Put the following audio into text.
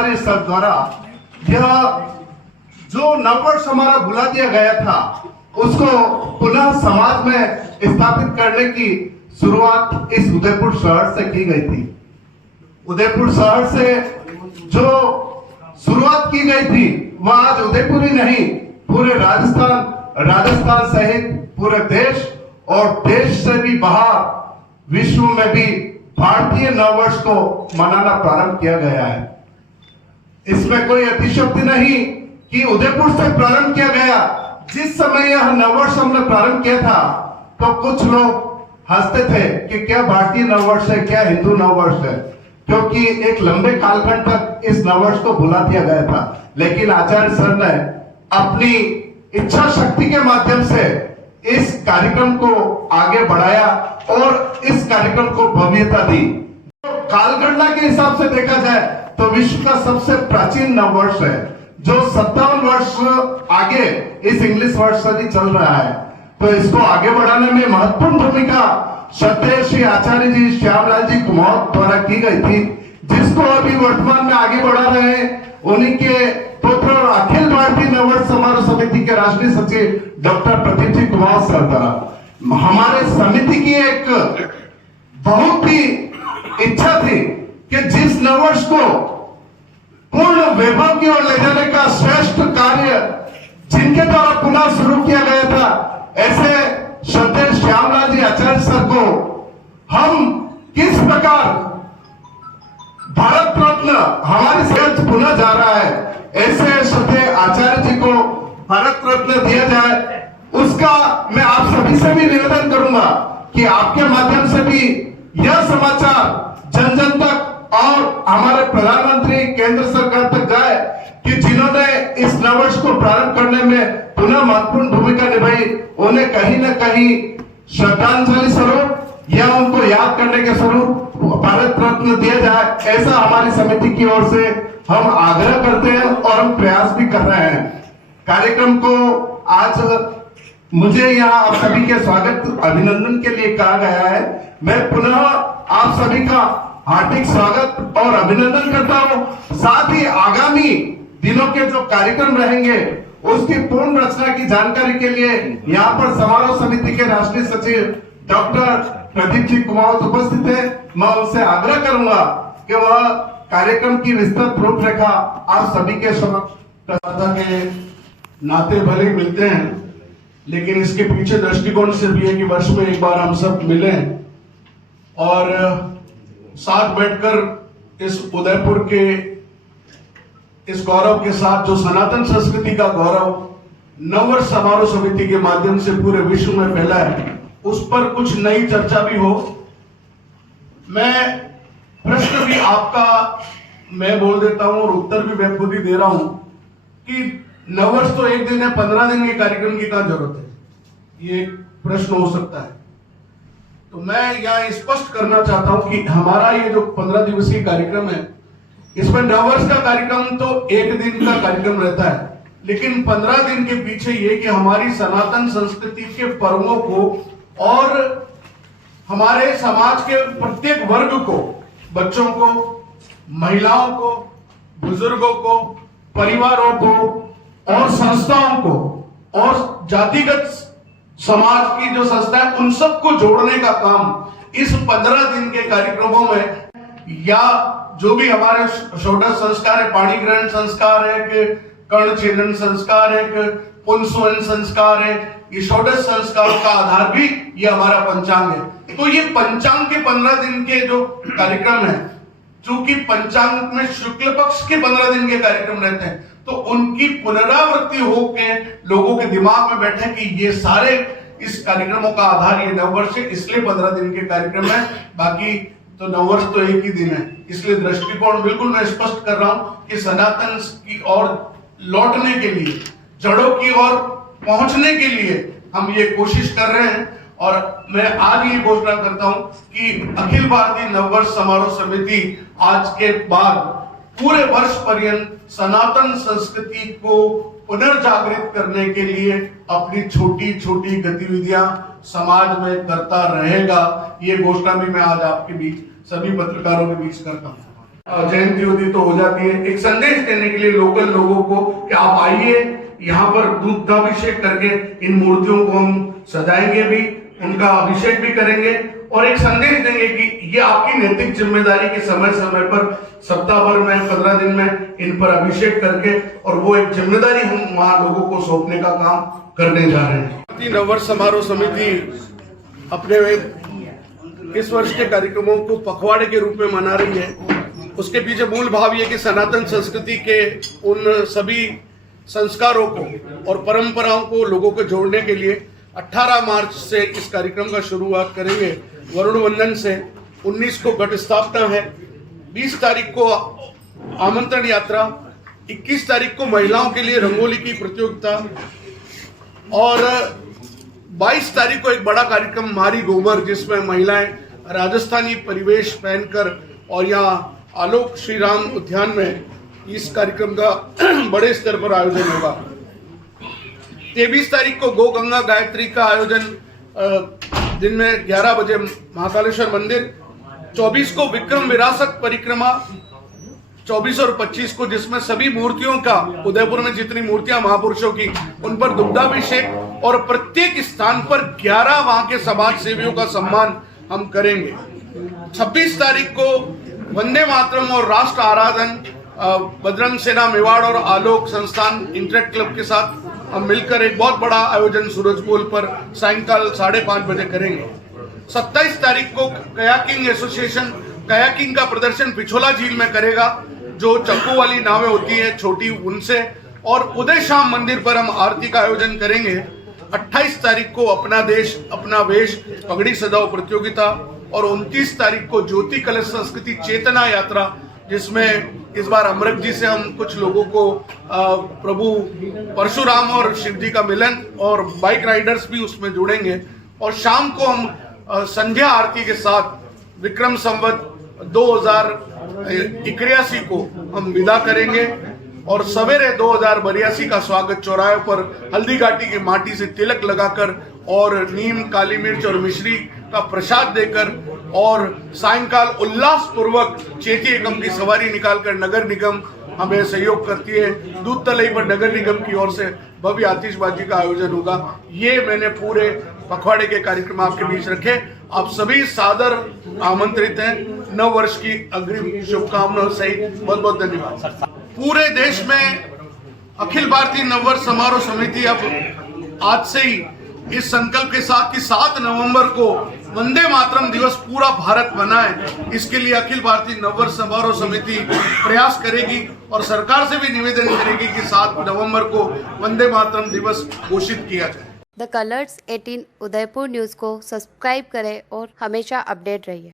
आचार्य sir द्वारा यह जो नववर्ष हमारा भुला दिया गया था उसको पुनः समाज में स्थापित करने की शुरुआत इस उदयपुर शहर से की गई थी। उदयपुर शहर से जो शुरुआत की गई थी वह आज उदयपुर ही नहीं पूरे राजस्थान सहित पूरे देश और देश से भी बाहर विश्व में भी भारतीय नववर्ष को मनाना प्रारंभ किया गया है। इसमें कोई अतिशयोक्ति नहीं कि उदयपुर से प्रारंभ किया गया। जिस समय यह नववर्ष हमने प्रारंभ किया था तो कुछ लोग हंसते थे कि क्या भारतीय नववर्ष है, क्या हिंदू नववर्ष है, क्योंकि एक लंबे कालखंड तक इस नववर्ष को भुला दिया गया था। लेकिन आचार्य सर ने अपनी इच्छा शक्ति के माध्यम से इस कार्यक्रम को आगे बढ़ाया और इस कार्यक्रम को भव्यता दी। कालगणना के हिसाब से देखा जाए तो विश्व का सबसे प्राचीन नववर्ष है जो 57 वर्ष आगे इस इंग्लिश वर्ष से भी चल रहा है। तो इसको आगे बढ़ाने में महत्वपूर्ण भूमिका श्रद्धेय श्री आचार्य जी श्यामलाल जी कुमावत द्वारा की गई थी, जिसको अभी वर्तमान में आगे बढ़ा रहे हैं उन्हीं के पुत्र और अखिल भारतीय नववर्ष समारोह समिति के राष्ट्रीय सचिव डॉक्टर प्रदीप जी कुमावत सर द्वारा। हमारे समिति की एक बहुत ही इच्छा थी कि जिस नववर्ष को पूर्ण वैभव की ओर ले जाने का श्रेष्ठ कार्य जिनके द्वारा पुनः शुरू किया गया था, ऐसे श्रद्धेय श्यामलाल जी आचार्य सर को हम किस प्रकार भारत रत्न हमारे समाज पुनः जा रहा है, ऐसे श्रद्धेय आचार्य जी को भारत रत्न दिया जाए, उसका मैं आप सभी से भी निवेदन करूंगा कि आपके माध्यम से भी यह समाचार जन जन तक और हमारे प्रधानमंत्री केंद्र सरकार तक जाए कि जिन्होंने इस नववर्ष को प्रारंभ करने में पुनः महत्वपूर्ण भूमिका निभाई, उन्हें कहीं न कहीं श्रद्धांजलि स्वरूप या उनको याद करने के स्वरूप भारत रत्न दिया जाए, ऐसा हमारी समिति की ओर से हम आग्रह करते हैं और हम प्रयास भी कर रहे हैं। कार्यक्रम को आज मुझे यहाँ आप सभी के स्वागत अभिनंदन के लिए कहा गया है। मैं पुनः आप सभी का हार्दिक स्वागत और अभिनंदन करता हूं। साथ ही आगामी दिनों के जो कार्यक्रम रहेंगे उसकी पूर्ण रचना की जानकारी के लिए यहाँ पर समारोह समिति के राष्ट्रीय सचिव डॉक्टर प्रदीप जी कुमावत उपस्थित है। मैं उनसे आग्रह करूंगा कि वह कार्यक्रम की विस्तृत रूपरेखा आप सभी के समक्ष के नाते भले मिलते हैं, लेकिन इसके पीछे दृष्टिकोण से भी है कि वर्ष में एक बार हम सब मिलें और साथ बैठकर इस उदयपुर के इस गौरव के साथ जो सनातन संस्कृति का गौरव नववर्ष समारोह समिति के माध्यम से पूरे विश्व में फैला है, उस पर कुछ नई चर्चा भी हो। मैं प्रश्न भी आपका मैं बोल देता हूं और उत्तर भी मैं खुद ही दे रहा हूं कि नववर्ष तो एक दिन है, 15 दिन के कार्यक्रम की क्या जरूरत है, ये प्रश्न हो सकता है। तो मैं यहाँ स्पष्ट करना चाहता हूं कि हमारा ये जो 15 दिवसीय कार्यक्रम है, इसमें नववर्ष का कार्यक्रम तो एक दिन का कार्यक्रम रहता है, लेकिन 15 दिन के पीछे ये कि हमारी सनातन संस्कृति के पर्वों को और हमारे समाज के प्रत्येक वर्ग को, बच्चों को, महिलाओं को, बुजुर्गों को, परिवारों को और संस्थाओं को और जातिगत समाज की जो संस्था है उन सबको जोड़ने का काम इस 15 दिन के कार्यक्रमों में, या जो भी हमारे षोडश संस्कार है, पाणी ग्रहण संस्कार है, कर्ण छेदन संस्कार है, पुंसवन संस्कार है, ये षोडश संस्कार का आधार भी ये हमारा पंचांग है। तो ये पंचांग के 15 दिन के जो कार्यक्रम है, चूंकि पंचांग में शुक्ल पक्ष के 15 दिन के कार्यक्रम रहते हैं, तो उनकी पुनरावृत्ति होके लोगों के दिमाग में बैठे कि ये सारे इस कार्यक्रमों का आधार ये नववर्ष है, इसलिए 15 दिन के कार्यक्रम है, बाकी तो नववर्ष तो एक ही दिन है। इसलिए दृष्टिकोण बिल्कुल मैं स्पष्ट कर रहा हूं कि सनातन की ओर लौटने के लिए, जड़ों की ओर पहुंचने के लिए हम ये कोशिश कर रहे हैं। और मैं आज ये घोषणा करता हूं कि अखिल भारतीय नववर्ष समारोह समिति आज के बाद पूरे वर्ष पर्यंत सनातन संस्कृति को पुनर्जागृत करने के लिए अपनी छोटी छोटी गतिविधियां समाज में करता रहेगा। ये घोषणा भी मैं आज आपके बीच सभी पत्रकारों के बीच करता हूं। जयंती होती तो हो जाती है। एक संदेश देने के लिए लोकल लोगों को कि आप आइए, यहाँ पर दुग्धाभिषेक करके इन मूर्तियों को हम सजाएंगे भी, उनका अभिषेक भी करेंगे और एक संदेश देंगे कि ये आपकी नैतिक जिम्मेदारी के समय समय पर सप्ताह भर में 15 दिन में इन पर अभिषेक करके और वो एक जिम्मेदारी हम वहां लोगों को सौंपने का काम करने जा रहे हैं। नववर्ष समारोह समिति अपने इस वर्ष के कार्यक्रमों को पखवाड़े के रूप में मना रही है। उसके पीछे मूल भाव ये कि सनातन संस्कृति के उन सभी संस्कारों को और परंपराओं को लोगों को जोड़ने के लिए 18 मार्च से इस कार्यक्रम का शुरुआत करेंगे वरुण वंदन से। 19 को घट स्थापना है, 20 तारीख को आमंत्रण यात्रा, 21 तारीख को महिलाओं के लिए रंगोली की प्रतियोगिता और 22 तारीख को एक बड़ा कार्यक्रम मारी गोबर, जिसमें महिलाएं राजस्थानी परिवेश पहनकर और यहाँ आलोक श्री राम उद्यान में इस कार्यक्रम का बड़े स्तर पर आयोजन होगा। 23 तारीख को गो गंगा गायत्री का आयोजन दिन में 11 बजे महाकालेश्वर मंदिर। 24 को विक्रम विरासत परिक्रमा, 24 और 25 को जिसमें सभी मूर्तियों का, उदयपुर में जितनी मूर्तियां महापुरुषों की, उन पर दुग्धाभिषेक और प्रत्येक स्थान पर 11 वहां के समाज सेवियों का सम्मान हम करेंगे। 26 तारीख को वंदे मातरम और राष्ट्र आराधन बजरंग सेना मेवाड़ और आलोक संस्थान इंटरेक्ट क्लब के साथ हम मिलकर एक बहुत बड़ा आयोजन सूरजपोल पर सायंकाल 5:30 बजे करेंगे। 27 तारीख को कयाकिंग एसोसिएशन कयाकिंग का प्रदर्शन पिछोला झील में करेगा, जो चक्कू वाली नावें होती है छोटी, उनसे, और उदय शाम मंदिर पर हम आरती का आयोजन करेंगे। 28 तारीख को अपना देश अपना वेश पगड़ी सजाओ प्रतियोगिता और 29 तारीख को ज्योति कलश संस्कृति चेतना यात्रा, जिसमें इस बार अमृत जी से हम कुछ लोगों को प्रभु परशुराम और शिव जी का मिलन और बाइक राइडर्स भी उसमें जुड़ेंगे। और शाम को हम संध्या आरती के साथ विक्रम संवत 2081 को हम विदा करेंगे और सवेरे 2082 का स्वागत चौराहे पर हल्दी घाटी की माटी से तिलक लगाकर और नीम, काली मिर्च और मिश्री का प्रसाद देकर और सायंकाल उल्लास पूर्वक चेती एकम की सवारी निकालकर नगर निगम हमें सहयोग करती है। दूध तलई पर नगर निगम की ओर से भव्य आतिशबाजी का आयोजन होगा। ये मैंने पूरे पखवाड़े के कार्यक्रम आपके बीच रखे। आप सभी सादर आमंत्रित हैं। नव वर्ष की अग्रिम शुभकामनाओं सहित बहुत बहुत धन्यवाद। पूरे देश में अखिल भारतीय नववर्ष समारोह समिति अब आज से ही इस संकल्प के साथ कि 7 नवंबर को वंदे मातरम दिवस पूरा भारत मनाए, इसके लिए अखिल भारतीय नववर्ष समारोह समिति प्रयास करेगी और सरकार से भी निवेदन करेगी कि 7 नवंबर को वंदे मातरम दिवस घोषित किया जाए। द कलर्स 18 उदयपुर न्यूज़ को सब्सक्राइब करें और हमेशा अपडेट रहिए।